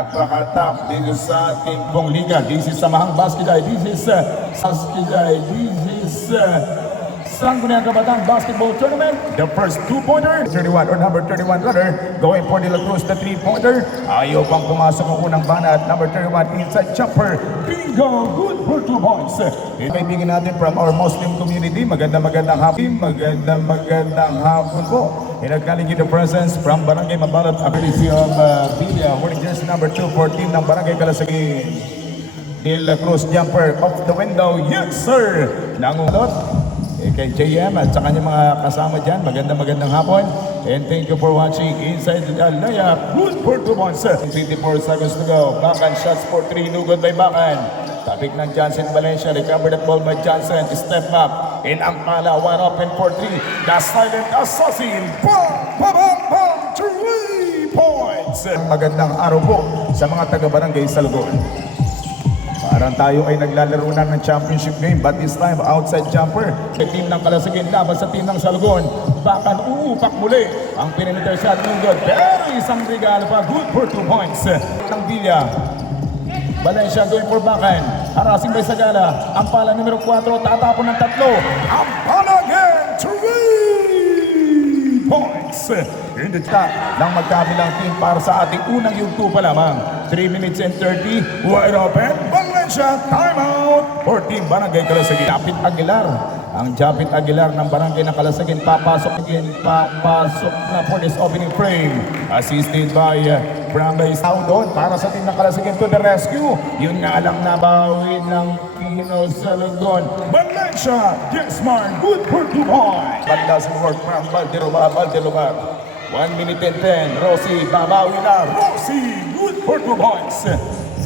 Napakatap dito sa ating pong liga. This is Samahang Basketball. This is Sangguniang Kabatang Basketball Tournament. The first two-pointer, 31 or number 31 rather, going for De La Cruz, the three-pointer. Ayaw pang pumasok ang unang banat. Number 31, inside jumper. Bingo! Good for 2 points. Kaibigan natin from our Muslim community. Magandang hapon. Magandang hapon po. And acknowledging the presence from Barangay Mabalot, ability of Villa, wearing jersey number 214 ng Barangay Calasagin. De La Cruz jumper off the window. Yes, sir! Nangungot. Kay JM at sa kanyang mga kasama dyan, magandang hapon. And thank you for watching Inside the Layup. Good for 2 points. 24 seconds to go. Bakan shots for 3. No good by Bakan. Tapik ng Johnson Valencia. Recover that ball by Johnson. Step up. And ang pala. One open for 3. The silent assassin. Bang! Bang! Bang! 3 points. Magandang araw po sa mga taga-barangay Salgon. Parang tayo ay naglalaro na ng championship game, but this time outside jumper. Sa team ng Calasagin laban sa team ng Salgon. Bakan uupak muli ang perimeter shot ng good. Pero isang regalo pa, good for 2 points. Ng Villa. Valencia going for Bakan. Harassing by Sagala. Ang pala numero 4, tatapon ng 3. Ang pala again, 3 points. In the top ng magkabilang team para sa ating unang yugto pa lamang. 3 minutes and 30, wide open. Valencia, timeout for Team Barangay Calasagin. Japit Aguilar. Ang Japit Aguilar ng Barangay ng Calasagin. Papasok na for this opening frame. Assisted by Brambay Saudon para sa team ng Calasagin to the rescue. Yun nga lang nabawi ng Pino Salgon. Valencia, Jesmar, good for 2 points. But doesn't work from Valderobar. 1 minute and 10. Rossi, babawi na. Rossi, good for 2 points.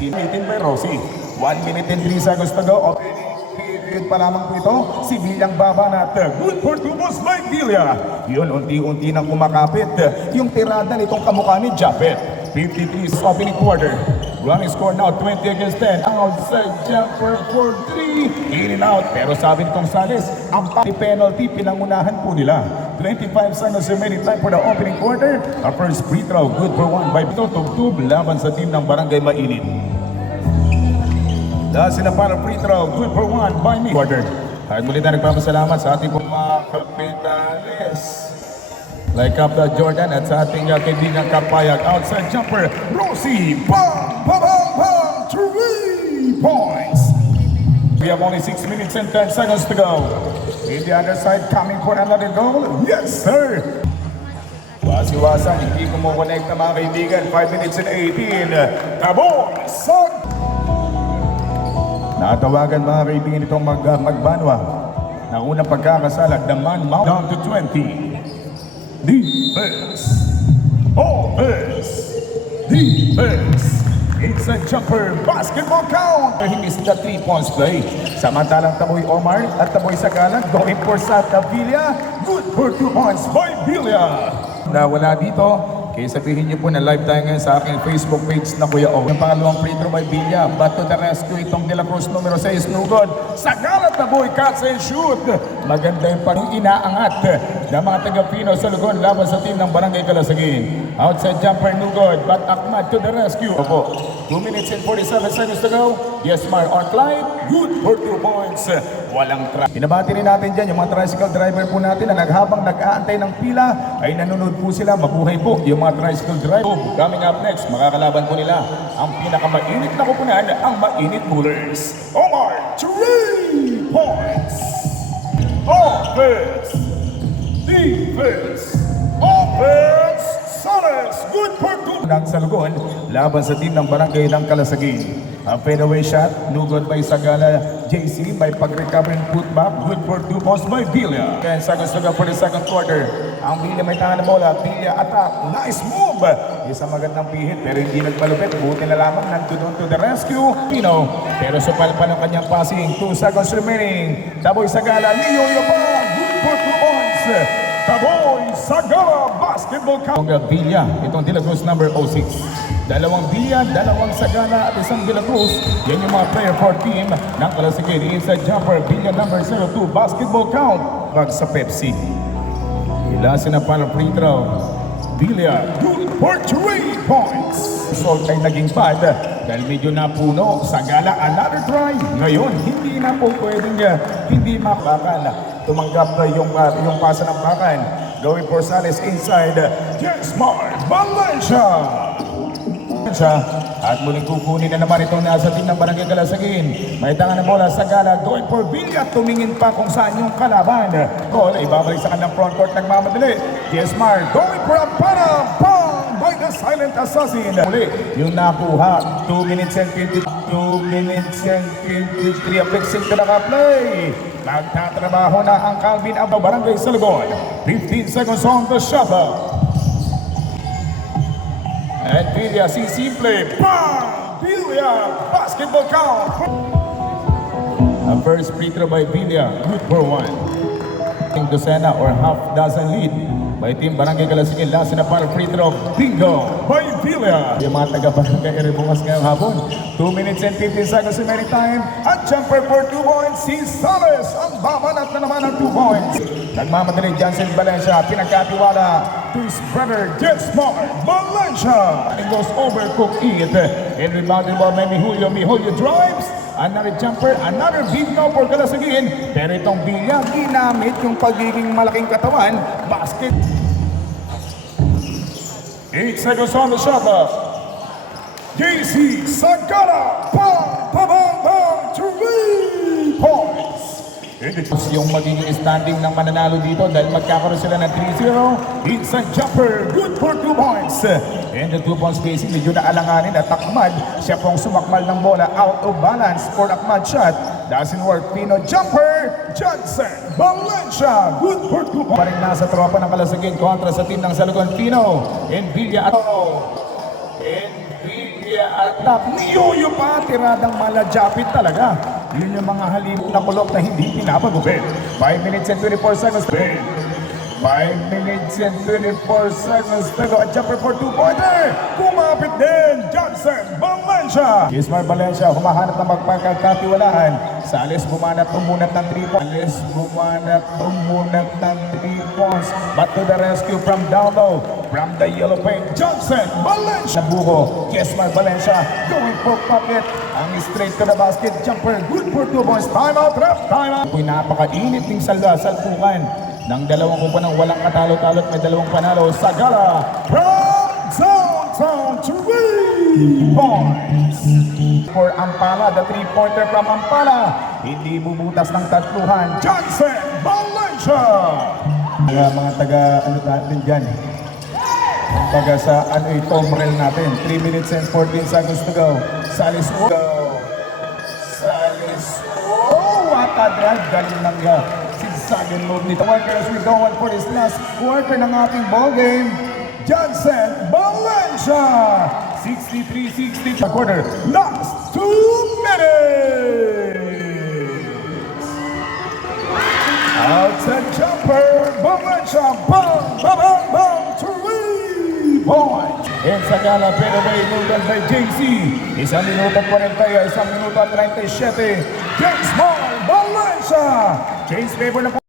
Sinitin by Rossi. 1 minute and 3 seconds to go. Opening period pa lamang po ito. Si Villang Babanat. Good for 2 points by Villa. Yun, unti-unti nang kumakapit. Yung tirada nitong kamukha ni Japet. 53 opening quarter. Running score now 20 against 10. Outside jumper for 3. In and out. Pero sabi nitong Salis, ang penalty pinangunahan po nila. 25 seconds remaining time for the opening quarter. Our first free throw, good for 1 by Bito Tugtub laban sa team ng Barangay Mainit. Dahil sinapala free throw, good for 1 by me. Quarter. Kahit muli na nagpapasalamat sa ating mga kapitanes. Like Kapta Jordan at sa ating kaibigan Kapayag. Outside jumper, Rossi. Bang! Bang! Bang! 3 points. We have only 6 minutes and 10 seconds to go. In the other side, coming for another goal. Yes, sir! Wasiwasan, hindi kumukonect na mga kaibigan. 5 minutes and 18. Taboy! Sag! Natawagan mga kaibigan itong magbanwa. Na unang pagkakasalag, the man mount down to 20. Defense! Offense! Defense! Inside jumper, basketball count! He missed the 3 points play. Samantalang Taboy Omar at Taboy Sagala going for Santa Villa. Good for 2 points by Villa. Na wala dito, kaya sabihin niyo po na live tayo ngayon sa aking Facebook page na Kuya O. Yung pangalawang free throw by Villa, but to the rescue itong De La Cruz numero 6, no good. Sagala Taboy, catch and shoot. Maganda yung parang inaangat ng mga taga-Pino sa Lugon laban sa team ng Barangay Calasagin. Outside jumper, no good, but Ahmad to the rescue. Opo, 2 minutes and 47 seconds to go. Yes, Mar on flight, good for 2 points. Walang try. Pinabati rin natin dyan yung mga tricycle driver po natin na habang nag-aantay ng pila ay nanonood po sila. Mabuhay po yung mga tricycle driver. Coming up next, makakalaban po nila ang pinakamainit na kupunan, ang Mainit Bullers. Omar, 3 points. Offense. Defense. Offense. Salas, good for 2. Ng Salgon, laban sa team ng Barangay ng Calasagin. Ang fadeaway shot, no good by Sagala JC by pag-recovering putback, good for 2 points by Villa. 10 seconds to go for the second quarter. Ang Villa may tangan na bola, Villa attack, nice move! Isang magandang pihit pero hindi nagpalupit, buti na lamang nandun to the rescue. Pino, pero supal pa ng kanyang passing, 2 seconds remaining. Taboy Sagala, Leo pa, good for 2 points. Taboy Sagala basketball count. Villa, itong De La Cruz number 06. Dalawang Villa, dalawang Sagala at isang De La Cruz. Yan yung mga player for team ng Calasagin. Inside jumper, Villa number 02, basketball count. Pag sa Pepsi. Ilasin na pala free throw. Villa, good for 3 points. Result ay naging bad dahil medyo napuno sa gala. Another try. Ngayon, hindi na po pwedeng hindi mapakan. Tumanggap na yung pasa ng Bakan. Going for Sales inside. Jesmar Valencia. At muling kukunin na naman itong nasa team ng Barangay Galasagin. May tanga na bola sa gala. Going for Villa. Tumingin pa kung saan yung kalaban. Ball ibabalik sa kanilang front court. Nagmamadali. Jesmar going for a para. Bang! By the silent assassin. Muli yung nakuha. 2 minutes and 53 ang flexing to naka-play. Nagtatrabaho na ang Calvin Abao Barangay Salagon. 15 seconds on the shot. And Villa si Simple. Bang! Villa! Basketball count. A first free throw by Villa. Good for 1. Dosena or half dozen lead by Team Barangay Galasagin. Last na para free throw. Bingo! By Villa. Yung mga taga-Barangay Eribukas ngayong hapon. 2 minutes and 15 seconds remaining time. At jumper for 2 points. Si Sales ang bamanat na naman ng 2 points. Nagmamadali Johnson Valencia. Pinagkatiwala to his brother Jesmar Valencia. And goes over Cook it. And rebounded ball by Mihulio. Mihulio drives. Another jumper, another big no for Galasagin. Pero itong Villa, ginamit yung pagiging malaking katawan. Basket. 8 seconds on the shot. JC Sagara. Bang! Bang! Bang! 3 points. Yung magiging standing ng mananalo dito dahil magkakaroon sila ng 3-0. Inside jumper, good for 2 points. And the 2 points spacing, medyo naalanganin at Akmad. Siya pong sumakmal ng bola, out of balance for Akmad shot. Doesn't work. Pino jumper, Johnson Valencia, good for 2 points. Paring nasa tropa ng Galasagin kontra sa team ng Salagon. Pino and Villa attack. Niyoyo pa, tiradang malajapit talaga. Yun yung mga halip na kulok na hindi pinapagupit. 5 minutes and 24 seconds. 5 minutes and 24 seconds to go. A jumper for 2-pointer. Kumapit din. Johnson Valencia. Jesmar Valencia humahanap ng magpagkatiwalaan. Sales bumanat umunat ng 3 points. Sales bumanat umunat ng 3 points. But to the rescue from down low. From the yellow paint. Johnson Valencia. Nabuho. Jesmar Valencia going for pocket. Ang straight to the basket. Jumper. Good for 2 points. Time out. Ref. Time out. Napakainit ng salpukan ng dalawang kumpang walang katalo-talo at may dalawang panalo sa gala from zone 3 points for Ampala. The 3-pointer from Ampala hindi bubutas ng tatluhan. Johnson Valencia. Mga taga natin dyan, taga sa Tomrel natin. 3 minutes and 14 seconds to go. Salis what a drive. Galing lang yan. Sudden move nito. Workers, we go on for this last quarter ng ating ball game. Johnson Valencia. 63-60 quarter. Last 2 minutes. Outside jumper. Valencia. Bang! Bang! Bang! Bang! 3 points. And sa gala, pero may movement by JC. 1 minuto 40, 1 minuto 37. Jesmar Valencia. James favor na po.